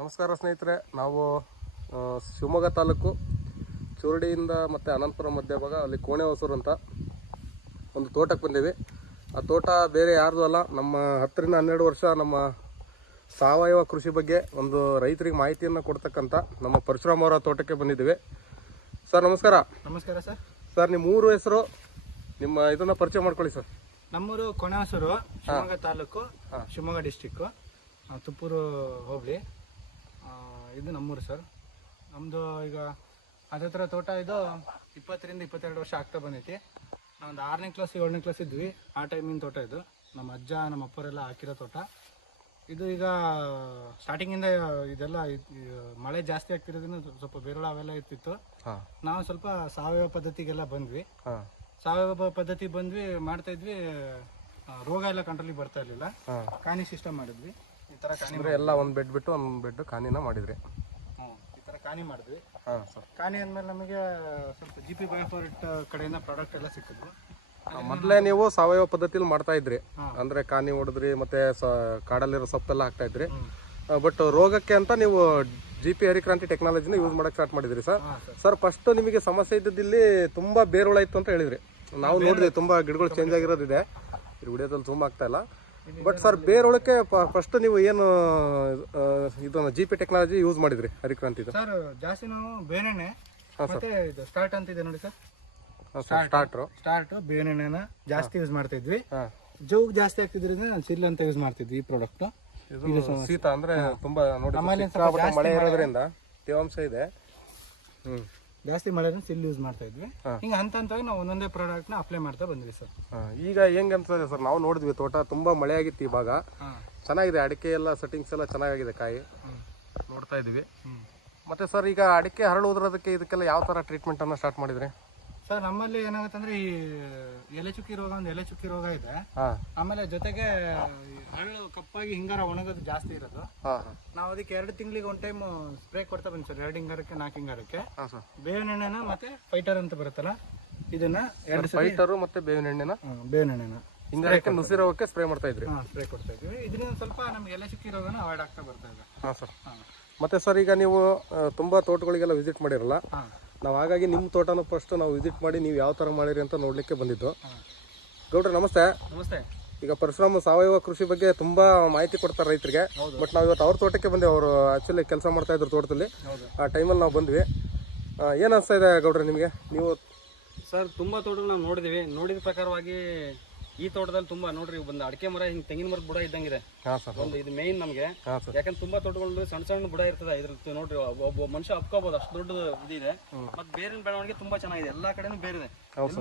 ನಮಸ್ಕಾರ ಸ್ನೇಹಿತರೆ ನಾವು ಶಿವಮೊಗ್ಗ ತಾಲೂಕು ಚೂರಡಿಯಿಂದ ಮತ್ತು ಅನಂತಪುರ ಮಧ್ಯಭಾಗ ಅಲ್ಲಿ ಕೋಣೆ ಹೊಸೂರು ಅಂತ ಒಂದು ತೋಟಕ್ಕೆ ಬಂದೀವಿ. ಆ ತೋಟ ಬೇರೆ ಯಾರ್ದು ಅಲ್ಲ ನಮ್ಮ ಹತ್ತರಿಂದ ಹನ್ನೆರಡು ವರ್ಷ ನಮ್ಮ ಸಾವಯವ ಕೃಷಿ ಬಗ್ಗೆ ಒಂದು ರೈತರಿಗೆ ಮಾಹಿತಿಯನ್ನು ಕೊಡ್ತಕ್ಕಂಥ ನಮ್ಮ ಪರಶುರಾಮ್ ಅವರ ತೋಟಕ್ಕೆ ಬಂದಿದ್ದೀವಿ. ಸರ್ ನಮಸ್ಕಾರ. ನಮಸ್ಕಾರ ಸರ್. ಸರ್ ನಿಮ್ಮ ಮೂರು ಹೆಸರು ನಿಮ್ಮ ಇದನ್ನು ಪರಿಚಯ ಮಾಡ್ಕೊಳ್ಳಿ ಸರ್. ನಮ್ಮೂರು ಕೊಣಾಸೂರು ಶಿವಮೊಗ್ಗ ತಾಲೂಕು ಶಿವಮೊಗ್ಗ ಡಿಸ್ಟಿಕ್ಕು ತುಪ್ಪೂರು ಹೋಬಳಿ. ಇದು ನಮ್ಮೂರು ಸರ್. ನಮ್ಮದು ಈಗ ಹತ್ರ ತೋಟ ಇದು ಇಪ್ಪತ್ತರಿಂದ ಇಪ್ಪತ್ತೆರಡು ವರ್ಷ ಆಗ್ತಾ ಬಂದೈತಿ. ನಾವೊಂದು ಆರನೇ ಕ್ಲಾಸ್ ಏಳನೇ ಕ್ಲಾಸ್ ಇದ್ವಿ. ಆ ಟೈಮಿನ ತೋಟ ಇದು. ನಮ್ಮ ಅಜ್ಜ ನಮ್ಮ ಅಪ್ಪರೆಲ್ಲ ಹಾಕಿರೋ ತೋಟ. ಇದು ಈಗ ಸ್ಟಾರ್ಟಿಂಗಿಂದ ಇದೆಲ್ಲ ಮಳೆ ಜಾಸ್ತಿ ಆಗ್ತಿರೋದ್ರಿಂದ ಸ್ವಲ್ಪ ಬೇರಳ ಅವೆಲ್ಲ ಇರ್ತಿತ್ತು. ನಾವು ಸ್ವಲ್ಪ ಸಾವಯವ ಪದ್ಧತಿಗೆಲ್ಲ ಬಂದ್ವಿ. ಸಾವಯವ ಪದ್ಧತಿ ಬಂದ್ವಿ ಮಾಡ್ತಾ ಇದ್ವಿ ರೋಗ ಎಲ್ಲ ಕಂಟ್ರೋಲಿಗೆ ಬರ್ತಾ ಇರಲಿಲ್ಲ. ಕಾಣಿ ಕಾನಿ ಸಿಸ್ಟಮ್ ಮಾಡಿದ್ವಿ. ಈ ಥರ ಅಂದರೆ ಎಲ್ಲ ಒಂದು ಬೆಡ್ ಬಿಟ್ಟು ಒಂದು ಬೆಡ್ ಖಾನಿನ ಮಾಡಿದ್ರಿ. ಹ್ಮ್, ಈ ಥರ ಕಾನಿ ಮಾಡಿದ್ವಿ. ಹಾಂ. ಸರ್ ಅಂದ ಅಂದಮೇಲೆ ನಮಗೆ ಸ್ವಲ್ಪ ಜಿ ಪಿ ಬಯೋಫಾರ್ಟ್ ಕಡೆಯಿಂದ ಪ್ರಾಡಕ್ಟ್ ಎಲ್ಲ ಸಿಕ್ಕಿದ್ವು. ಮೊದಲೇ ನೀವು ಸಾವಯವ ಪದ್ಧತಿಲಿ ಮಾಡ್ತಾ ಇದ್ರಿ. ಅಂದ್ರೆ ಕಾನಿ ಹೊಡೆದ್ರಿ ಮತ್ತೆ ಸ- ಕಾಡಲ್ಲಿರೋ ಸೊಪ್ಪೆಲ್ಲ ಹಾಕ್ತಾ ಇದ್ರಿ. ಬಟ್ ರೋಗಕ್ಕೆ ಅಂತ ನೀವು ಜಿ ಪಿ ಹರಿಕ್ರಾಂತಿ ಟೆಕ್ನಾಲಜಿನ ಯೂಸ್ ಮಾಡಕ್ ಸ್ಟಾರ್ಟ್ ಮಾಡಿದ್ರಿ ಸರ್. ಹಾಂ ಸರ್. ಸರ್ ಫಸ್ಟ್ ನಿಮಗೆ ಸಮಸ್ಯೆ ಇದ್ದಿಲ್ಲಿ ತುಂಬಾ ಬೇರುಳ ಇತ್ತು ಅಂತ ಹೇಳಿದ್ರಿ. ನಾವು ನೋಡಿದ್ವಿ ತುಂಬಾ ಗಿಡಗಳು ಚೇಂಜ್ ಆಗಿರೋದಿದೆ. ಉಡಿಯೋದಲ್ಲಿ ವಿಡಿಯೋದಲ್ಲಿ ಜೂಮ್ ಆಗ್ತಾ ಇಲ್ಲ. ಬಟ್ ಸರ್ ಬೇರೊಳಕ್ಕೆ ಫಸ್ಟ್ ನೀವು ಏನು ಇದನ್ನ ಜಿ ಪಿ ಟೆಕ್ನಾಲಜಿ ಯೂಸ್ ಮಾಡಿದ್ರಿ ಹರಿಕ್ರಾಂತಿ ಸರ್ ಜಾಸ್ತಿ ನಾವು ಬೇನೆಣ್ಣೆ ಮತ್ತೆ ಇದು ಸ್ಟಾರ್ಟ್ ಅಂತ ಇದೆ ನೋಡಿ ಸರ್ ಸ್ಟಾರ್ಟ್ರು ಸ್ಟಾರ್ಟ್ ಬೇನೆಣ್ಣೆನ ಜಾಸ್ತಿ ಯೂಸ್ ಮಾಡ್ತಾ ಇದ್ವಿ. ಹಾ. ಜೋಗ್ ಜಾಸ್ತಿ ಆಗ್ತಿದ್ರಿಂದ ನಾನು ಸಿಲ್ ಅಂತ ಯೂಸ್ ಮಾಡ್ತಿದ್ವಿ ಈ ಪ್ರಾಡಕ್ಟ್ ಇದು ಶೀತ ಅಂದ್ರೆ ತುಂಬಾ ನೋಡಿ ಮಳೆ. ಇರೋದ್ರಿಂದ ತೇವಾಂಶ ಇದೆ. ಹ್ಮ್. ಜಾಸ್ತಿ ಮಳೆ ಸಿಲ್ ಯೂಸ್ ಮಾಡ್ತಾ ಇದ್ವಿ. ಈಗ ಹಿಂಗೆ ಹಂತ ಹಂತವಾಗಿ ನಾವು ಒಂದೊಂದೇ ಪ್ರಾಡಕ್ಟ್ನ ಅಪ್ಲೈ ಮಾಡ್ತಾ ಬಂದ್ವಿ ಸರ್. ಈಗ ಹೆಂಗ್ ಅನ್ಸ್ತದೆ ಸರ್? ನಾವು ನೋಡಿದ್ವಿ ತೋಟ ತುಂಬಾ ಮಳೆ ಆಗಿತ್ತು ಇವಾಗ. ಚೆನ್ನಾಗಿದೆ ಅಡಿಕೆ ಎಲ್ಲ ಸೆಟ್ಟಿಂಗ್ಸ್ ಎಲ್ಲ ಚೆನ್ನಾಗಿದೆ ಕಾಯಿ. ನೋಡ್ತಾ ಇದ್ವಿ ಮತ್ತೆ ಸರ್ ಈಗ ಅಡಿಕೆ ಹರಳುವುದ್ರದಕ್ಕೆ ಇದಕ್ಕೆಲ್ಲ ಯಾವ ತರ ಟ್ರೀಟ್ಮೆಂಟ್ ಅನ್ನ ಸ್ಟಾರ್ಟ್ ಮಾಡಿದ್ರಿ? ಸರ್ ನಮ್ಮಲ್ಲಿ ಏನಾಗುತ್ತೆ ಅಂದ್ರೆ ಈ ಎಲೆ ಚುಕ್ಕಿ ರೋಗ ಒಂದು ಎಲೆ ಚುಕ್ಕಿ ರೋಗ ಇದೆ. ಹಾ. ಆಮೇಲೆ ಜೊತೆಗೆ ಹರಳು ಕಪ್ಪಾಗಿ ಹಿಂಗಾರ ಒಣಗೋದು ಜಾಸ್ತಿ ಇರೋದು. ಹಾ ಹಾ. ನಾವು ಅದಕ್ಕೆ ಎರಡು ತಿಂಗಳಿಗೆ ಒಂದು ಟೈಮ್ ಸ್ಪ್ರೇ ಕೊಡ್ತಾ ಬಂದ್ ಸರ್ ಎರಡು ಹಿಂಗಾರಕ್ಕೆ ನಾಲ್ಕು ಹಿಂಗಾರಕ್ಕೆ. ಹಾ ಸರ್ ಬೇವಿನ ಎಣ್ಣೆನ ಮತ್ತೆ ಫೈಟರ್ ಅಂತ ಬರುತ್ತಲ್ಲ ಇದನ್ನ ಎರಡು ಫೈಟರ್ ಫೈಟರು ಮತ್ತೆ ಬೇವಿನ ಎಣ್ಣೆನ? ಹ್ಮ್, ಬೇವಿನ ಎಣ್ಣೆನ ಹಿಂಗಾರಕ್ಕೆ ನುಸಿರೋಕ್ಕೆ ಸ್ಪ್ರೇ ಮಾಡ್ತಾ ಇದ್ರಿ? ಹಾಂ ಸ್ಪ್ರೇ ಕೊಡ್ತಾ ಇದ್ವಿ. ಇದರಿಂದ ಸ್ವಲ್ಪ ನಮ್ಗೆ ಎಲೆ ಚುಕ್ಕಿ ರೋಗನ ಅವಾಯ್ಡ್ ಆಗ್ತಾ ಬರ್ತಾ ಇದೆ. ಹಾ ಸರ್ ಹಾಂ. ಮತ್ತೆ ಸರ್ ಈಗ ನೀವು ಆ, ತುಂಬಾ ತೋಟಗಳಿಗೆಲ್ಲ ವಿಸಿಟ್ ಮಾಡಿರಲ್ಲ? ಹಾಂ. ನಾವು ಹಾಗಾಗಿ ನಿಮ್ಮ ತೋಟನ ಫಸ್ಟ್ ನಾವು ವಿಸಿಟ್ ಮಾಡಿ ನೀವು ಯಾವ ಥರ ಮಾಡಿರಿ ಅಂತ ನೋಡಲಿಕ್ಕೆ ಬಂದಿದ್ದು. ಗೌಡ್ರೆ ನಮಸ್ತೆ. ನಮಸ್ತೆ. ಈಗ ಪರಶುರಾಮ ಸಾವಯವ ಕೃಷಿ ಬಗ್ಗೆ ತುಂಬಾ ಮಾಹಿತಿ ಕೊಡ್ತಾರೆ ರೈತರಿಗೆ. ಬಟ್ ನಾವು ಇವತ್ತು ಅವ್ರ ತೋಟಕ್ಕೆ ಬಂದೆವು. ಅವರು ಆಕ್ಚುಲಿ ಕೆಲಸ ಮಾಡ್ತಾ ಇದ್ರು ತೋಟದಲ್ಲಿ. ಆ ಟೈಮಲ್ಲಿ ನಾವು ಬಂದ್ವಿ. ಏನು ಅನ್ಸ್ತಾ ಇದೆ ಗೌಡ್ರೆ ನಿಮಗೆ? ನೀವು ಸರ್ ತುಂಬಾ ತೋಟಗಳು ನಾವು ನೋಡಿದ್ದೀವಿ ನೋಡಿದ ಪ್ರಕಾರವಾಗಿ ಈ ತೋಟದಲ್ಲಿ ತುಂಬಾ ನೋಡ್ರಿ ಒಂದು ಅಡಿಕೆ ಮರ ಹಿಂಗ್ ತೆಂಗಿನ ಮರದ ಬುಡ ಇದ್ದಂಗಿದೆ. ಒಂದು ಇದು ಮೇನ್ ನಮ್ಗೆ. ಯಾಕಂದ್ರೆ ತುಂಬಾ ತೋಟಗಳು ಸಣ್ಣ ಸಣ್ಣ ಬುಡ ಇರ್ತದೆ ಇದ್ರ ನೋಡ್ರಿ ಒಬ್ಬ- ಮನುಷ್ಯ ಹಪ್ಕೋಬಹುದು ಅಷ್ಟು ದೊಡ್ಡ ಇದಿದೆ. ಮತ್ತೆ ಬೇರಿನ ಬೆಳವಣಿಗೆ ತುಂಬಾ ಚೆನ್ನಾಗಿದೆ ಎಲ್ಲಾ ಕಡೆನೂ ಬೇರಿದೆ.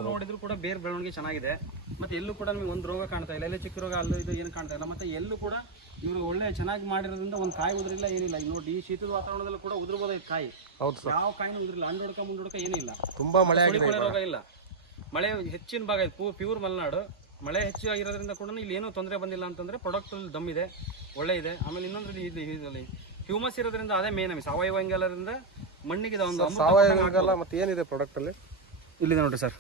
ನೋಡಿದ್ರು ಕೂಡ ಬೇರ್ ಬೆಳವಣಿಗೆ ಚೆನ್ನಾಗಿದೆ. ಮತ್ತೆ ಎಲ್ಲೂ ಕೂಡ ನಿಮ್ಗೆ ಒಂದು ರೋಗ ಕಾಣ್ತಾ ಇಲ್ಲ. ಎಲ್ಲೇ ಚಿಕ್ಕ ರೋಗ ಅಲ್ಲ ಇದು ಏನು ಕಾಣ್ತಾ ಇಲ್ಲ. ಮತ್ತೆ ಎಲ್ಲೂ ಕೂಡ ಇವರು ಒಳ್ಳೆ ಚೆನ್ನಾಗಿ ಮಾಡಿರೋದ್ರಿಂದ ಒಂದು ಕಾಯಿ ಉದ್ರಿಲ್ಲ ಏನಿಲ್ಲ. ಈಗ ನೋಡಿ ಈ ಶೀತದ ವಾತಾವರಣದಲ್ಲಿ ಕೂಡ ಉದ್ರಬಹುದು ಕಾಯಿ. ಯಾವ ಕಾಯಿನೂ ಉದ್ರಿಲ್ಲ. ಹಣ್ಣು ಮುಂದುಡ್ಕ ಏನಿಲ್ಲ. ತುಂಬಾ ಮಳೆ ರೋಗ ಇಲ್ಲ. ಮಳೆ ಹೆಚ್ಚಿನ ಭಾಗ ಇದೆ ಪ್ಯೂರ್ ಮಲೆನಾಡು. ಮಳೆ ಹೆಚ್ಚು ಆಗಿರೋದ್ರಿಂದ ಕೂಡ ಇಲ್ಲಿ ಏನೂ ತೊಂದರೆ ಬಂದಿಲ್ಲ ಅಂತಂದರೆ ಪ್ರಾಡಕ್ಟಲ್ಲಿ ದಮ್ ಇದೆ ಒಳ್ಳೆ ಇದೆ. ಆಮೇಲೆ ಇನ್ನೊಂದು ಇಲ್ಲಿ ಇದರಲ್ಲಿ ಹ್ಯೂಮಸ್ ಇರೋದ್ರಿಂದ ಅದೇ ಮೇನ್ ನಮಗೆ ಸಾವಯವ ಇಂಗಾಲದಿಂದ ಮಣ್ಣಿಗೆ ಒಂದು ಸಾವಯವ ಇಂಗಾಲ ಮತ್ತೆ ಏನಿದೆ ಪ್ರಾಡಕ್ಟಲ್ಲಿ ಇಲ್ಲಿದೆ ನೋಡಿರಿ ಸರ್.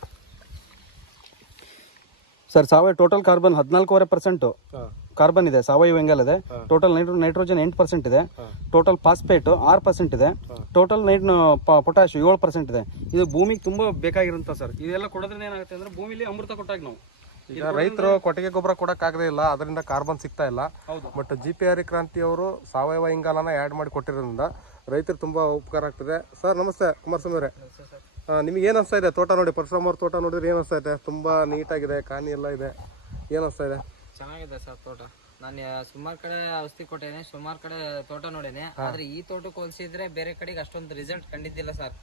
ಸರ್ ಸಾವಯವ ಟೋಟಲ್ ಕಾರ್ಬನ್ ಹದಿನಾಲ್ಕೂವರೆ ಪರ್ಸೆಂಟು ಕಾರ್ಬನ್ ಇದೆ ಸಾವಯವ ಇಂಗಾಲ ಇದೆ. ಟೋಟಲ್ ನೈಟ್ರೋಜನ್ ಎಂಟು ಪರ್ಸೆಂಟ್ ಇದೆ. ಟೋಟಲ್ ಫಾಸ್ಫೇಟ್ ಆರು ಪರ್ಸೆಂಟ್ ಇದೆ. ಟೋಟಲ್ ನೈಟ್ ಪೊಟ್ಯಾಶ್ ಏಳು ಪರ್ಸೆಂಟ್ ಇದೆ. ಇದು ಭೂಮಿಗೆ ತುಂಬ ಬೇಕಾಗಿರುವಂಥ ಸರ್. ಇದೆಲ್ಲ ಕೊಡೋದ್ರಿಂದ ಏನಾಗುತ್ತೆ ಅಂದ್ರೆ ಭೂಮಿಲಿ ಅಮೃತ ಕೊಟ್ಟಾಗ ನಾವು ಈಗ ರೈತರು ಕೊಟ್ಟಿಗೆ ಗೊಬ್ಬರ ಕೊಡಕ್ ಆಗದೇ ಇಲ್ಲ ಅದರಿಂದ ಕಾರ್ಬನ್ ಸಿಗ್ತಾ ಇಲ್ಲ. ಬಟ್ ಜಿ ಪಿ ಹರಿ ಕ್ರಾಂತಿ ಅವರು ಸಾವಯವ ಇಂಗಾಲನ ಆ್ಯಡ್ ಮಾಡಿ ಕೊಟ್ಟಿರೋದ್ರಿಂದ ರೈತರು ತುಂಬಾ ಉಪಕಾರ ಆಗ್ತದೆ. ಸರ್ ನಮಸ್ತೆ ಕುಮಾರಸ್ವಾಮಿ ಅವರೇ. ನಿಮ್ಗೆ ಏನು ಅನಿಸ್ತಾ ಇದೆ? ತೋಟ ನೋಡಿ ಪರಶುರಾಮ್ ಅವ್ರ ತೋಟ ನೋಡಿದ್ರೆ ಏನು ಅನಿಸ್ತಾ ಇದೆ? ತುಂಬಾ ನೀಟಾಗಿದೆ ಕಾನಿ ಎಲ್ಲ ಇದೆ. ಏನು ಅನಿಸ್ತಾ ಇದೆ? ಚೆನ್ನಾಗಿದೆ ಸರ್ ತೋಟ. ನಾನು ಸುಮಾರು ಕಡೆ ಔಷಧಿ ಕೊಟ್ಟೇನೆ ಸುಮಾರು ಕಡೆ ತೋಟ ನೋಡೇನೆ. ಆದ್ರೆ ಈ ತೋಟಕ್ಕೆ ಹೋಲಿಸಿದ್ರೆ ಬೇರೆ ಕಡೆಗೆ ಅಷ್ಟೊಂದು ರಿಸಲ್ಟ್ ಕಂಡಿದ್ದಿಲ್ಲ ಸರ್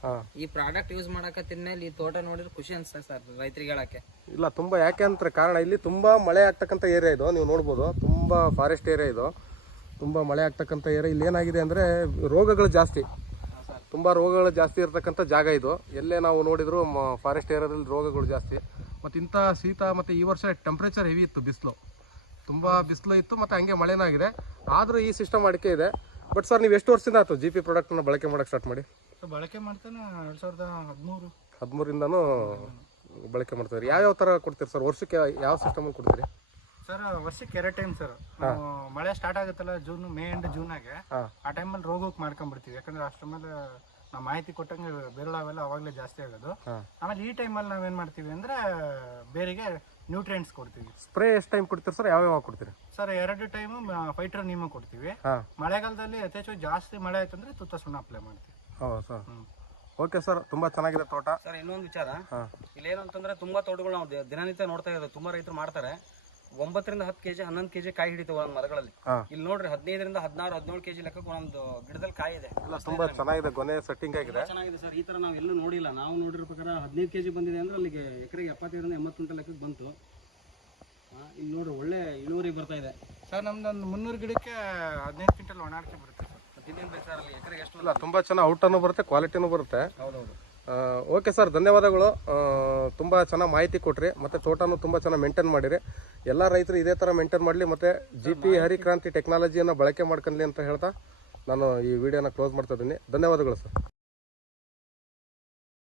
ಈ ಪ್ರಾಡಕ್ಟ್ ಯೂಸ್ ಮಾಡಕತ್ತಿದ್ಮೇಲೆ ಈ ತೋಟ ನೋಡಿದ್ರೆ ಖುಷಿ ಅನ್ಸ್ತದೆ ಸರ್ ರೈತರಿಗೆ ಹೇಳಕ್ಕೆ. ಇಲ್ಲ ತುಂಬಾ ಯಾಕೆ ಅಂತ ಕಾರಣ ಇಲ್ಲಿ ತುಂಬಾ ಮಳೆ ಆಗ್ತಕ್ಕಂಥ ಏರಿಯಾ ಇದು ನೀವು ನೋಡ್ಬೋದು. ತುಂಬಾ ಫಾರೆಸ್ಟ್ ಏರಿಯಾ ಇದು. ತುಂಬಾ ಮಳೆ ಆಗ್ತಕ್ಕಂಥ ಏರಿಯಾ ಇಲ್ಲಿ ಏನಾಗಿದೆ ಅಂದ್ರೆ ರೋಗಗಳು ಜಾಸ್ತಿ. ತುಂಬಾ ರೋಗಗಳು ಜಾಸ್ತಿ ಇರತಕ್ಕಂಥ ಜಾಗ ಇದು. ಎಲ್ಲೇ ನಾವು ನೋಡಿದ್ರು ಫಾರೆಸ್ಟ್ ಏರಿಯಾದಲ್ಲಿ ರೋಗಗಳು ಜಾಸ್ತಿ. ಮತ್ತು ಇಂಥ ಶೀತ ಮತ್ತು ಈ ವರ್ಷ ಟೆಂಪ್ರೇಚರ್ ಹೆವಿ ಇತ್ತು ಬಿಸಿಲು. ತುಂಬಾ ಬಿಸಿಲು ಇತ್ತು ಮತ್ತು ಹಂಗೆ ಮಳೆನಾಗಿದೆ ಆದರೂ ಈ ಸಿಸ್ಟಮ್ ಅಡಿಕೆ ಇದೆ. ಬಟ್ ಸರ್ ನೀವು ಎಷ್ಟು ವರ್ಷದಿಂದ ಆಯ್ತು ಜಿ ಪಿ ಪ್ರಾಡಕ್ಟ್ನ ಬಳಕೆ ಮಾಡೋಕ್ಕೆ ಸ್ಟಾರ್ಟ್ ಮಾಡಿ? ಬಳಕೆ ಮಾಡ್ತಾನೆ ಎರಡು ಸಾವಿರದ ಹದಿಮೂರು. ಹದಿಮೂರಿಂದನೂ ಬಳಕೆ ಮಾಡ್ತಾರೆ ಯಾವ್ಯಾವ ತರ ಕೊಡ್ತೀರಿ ಸರ್ ವರ್ಷಕ್ಕೆ ಯಾವ ಸಿಸ್ಟಮ್ ಕೊಡ್ತೀರಿ? ಸರ್ ವರ್ಷಕ್ಕೆ ಎರಡು ಟೈಮ್ ಸರ್ ಮಳೆ ಸ್ಟಾರ್ಟ್ ಆಗುತ್ತಲ್ಲ ಜೂನ್ ಮೇ ಅಂಡ್ ಜೂನ್ ಆಗಿ ಆ ಟೈಮಲ್ಲಿ ರೋಗಕ್ಕೆ ಮಾಡ್ಕೊಂಡ್ಬಿಡ್ತೀವಿ. ಯಾಕಂದ್ರೆ ಅಷ್ಟರ ಮೇಲೆ ನಾವು ಮಾಹಿತಿ ಕೊಟ್ಟಂಗೆ ಬೆರಳು ಅವೆಲ್ಲ ಅವಾಗಲೇ ಜಾಸ್ತಿ ಆಗೋದು. ಆಮೇಲೆ ಈ ಟೈಮಲ್ಲಿ ನಾವೇನು ಮಾಡ್ತೀವಿ ಅಂದರೆ ಬೇರೆಗೆ ನ್ಯೂಟ್ರಿಯೆಂಟ್ಸ್ ಕೊಡ್ತೀವಿ. ಸ್ಪ್ರೇ ಎಷ್ಟು ಟೈಮ್ ಕೊಡ್ತೀರಿ ಸರ್ ಯಾವ ಯಾವಾಗ ಕೊಡ್ತೀರಿ? ಸರ್ ಎರಡು ಟೈಮ್ ಫೈಟರ್ ನಿಮ್ಮ ಕೊಡ್ತೀವಿ. ಹಾಂ. ಮಳೆಗಾಲದಲ್ಲಿ ಯಥೇಚ್ಛವಾಗಿ ಜಾಸ್ತಿ ಮಳೆ ಆಯ್ತು ಅಂದ್ರೆ ತುತ್ತ ಸುಣ್ಣ ಅಪ್ಲೈ ಮಾಡ್ತೀವಿ. ಹೌದು ಸರ್ ಹ್ಮ್. ಓಕೆ ಸರ್ ತುಂಬಾ ಚೆನ್ನಾಗಿದೆ ತೋಟ. ಸರ್ ಇನ್ನೊಂದು ವಿಚಾರ. ಇಲ್ಲಿ ಇಲ್ಲೇನು ಅಂತಂದ್ರೆ ತುಂಬಾ ತೋಟಗಳು ನಾವು ದಿನನಿತ್ಯ ನೋಡ್ತಾ ಇದ್ದೀವಿ. ತುಂಬಾ ರೈತರು ಮಾಡ್ತಾರೆ. ಒಂಬತ್ತರಿಂದ ಹತ್ತು ಕೆಜಿ ಹನ್ನೊಂದು ಕೆಜಿ ಕಾಯಿ ಹಿಡಿತವೆ ಒಂದ್ ಮರಗಳಲ್ಲಿ. ಇಲ್ಲಿ ನೋಡ್ರಿ ಹದಿನೈದರಿಂದ ಹದಿನಾರು ಹದಿನೇಳು ಕೆಜಿ ಲೆಕ್ಕಕ್ಕೆ ಒಂದು ಗಿಡದಲ್ಲಿ ಕಾಯಿ ಇದೆ. ತುಂಬಾ ತುಂಬ ಚೆನ್ನಾಗಿದೆ ಗೊನೆ ಸೆಟ್ಟಿಂಗ್ ಆಗಿದೆ. ಚೆನ್ನಾಗಿದೆ ಸರ್. ಈ ತರ ನಾವು ಎಲ್ಲೂ ನೋಡಿಲ್ಲ. ನಾವು ನೋಡಿರ್ಬೇಕಾದ್ರೆ ಪ್ರಕಾರ ಹದಿನೈದು ಕೆಜಿ ಬಂದಿದೆ ಅಂದ್ರೆ ಅಲ್ಲಿಗೆ ಎಕರೆಗೆ ಎಪ್ಪತ್ತೈದರಿಂದ ಎಂಬತ್ತು ಕ್ವಿಂಟಲ್ ಲೆಕ್ಕಕ್ಕೆ ಬಂತು. ಇಲ್ಲಿ ನೋಡ್ರಿ ಒಳ್ಳೆ ಇಳುವರಿ ಬರ್ತಾ ಇದೆ. ಸರ್ ನಮ್ದೊಂದು ಮುನ್ನೂರು ಗಿಡಕ್ಕೆ ಹದಿನೈದು ಕ್ವಿಂಟಲ್ ಒಣಾಡಿಕೆ ಬರುತ್ತೆ ಸರ್. ಹದಿನೈದು ಸರ್ ಅಲ್ಲಿ ಎಕರೆಗೆ ಎಷ್ಟು ತುಂಬಾ ತುಂಬ ಚೆನ್ನಾಗಿ ಔಟನ್ನು ಬರುತ್ತೆ ಕ್ವಾಲಿಟಿನೂ ಬರುತ್ತೆ. ಹೌದೌದು. ಓಕೆ ಸರ್ ಧನ್ಯವಾದಗಳು. ತುಂಬ ಚೆನ್ನಾಗಿ ಮಾಹಿತಿ ಕೊಟ್ರಿ. ಮತ್ತು ತೋಟನೂ ತುಂಬ ಚೆನ್ನಾಗಿ ಮೇಂಟೈನ್ ಮಾಡಿರಿ. ಎಲ್ಲ ರೈತರು ಇದೇ ಥರ ಮೇಂಟೈನ್ ಮಾಡಲಿ ಮತ್ತು ಜಿ ಪಿ ಹರಿಕ್ರಾಂತಿ ಟೆಕ್ನಾಲಜಿಯನ್ನು ಬಳಕೆ ಮಾಡ್ಕೊಳ್ಳಿ ಅಂತ ಹೇಳ್ತಾ ನಾನು ಈ ವಿಡಿಯೋನ ಕ್ಲೋಸ್ ಮಾಡ್ತಾ ಇದ್ದೀನಿ. ಧನ್ಯವಾದಗಳು ಸರ್